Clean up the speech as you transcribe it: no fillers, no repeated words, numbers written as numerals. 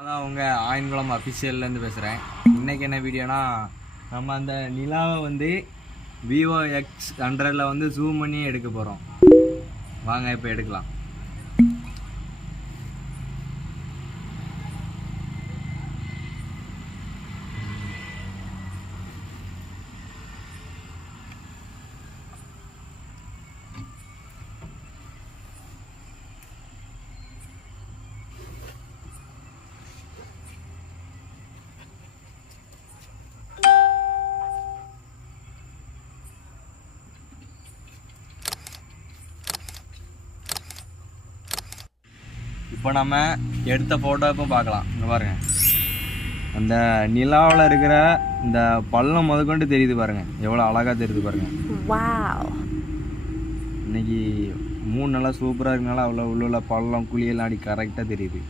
அதான் உங்க ஆயன்குளம் அஃபிஷியல்லேருந்து பேசுகிறேன். இன்றைக்கி என்ன வீடியோனா, நம்ம அந்த நிலாவை வந்து விவோ X100 வந்து ஜூம் பண்ணி எடுக்க போகிறோம். வாங்க இப்போ எடுக்கலாம். இப்போ நம்ம எடுத்த ஃபோட்டோ இப்போ பார்க்கலாம். இங்கே பாருங்கள், அந்த நிலாவில் இருக்கிற இந்த பள்ளம் முதற்கொண்டு தெரியுது பாருங்கள், எவ்வளோ அழகாக தெரியுது பாருங்கள். இன்னைக்கு 3 நாளாக சூப்பராக இருக்கனால அவ்வளோ உள்ள பள்ளம் குழியெல்லாம் அடி கரெக்டாக தெரியுது.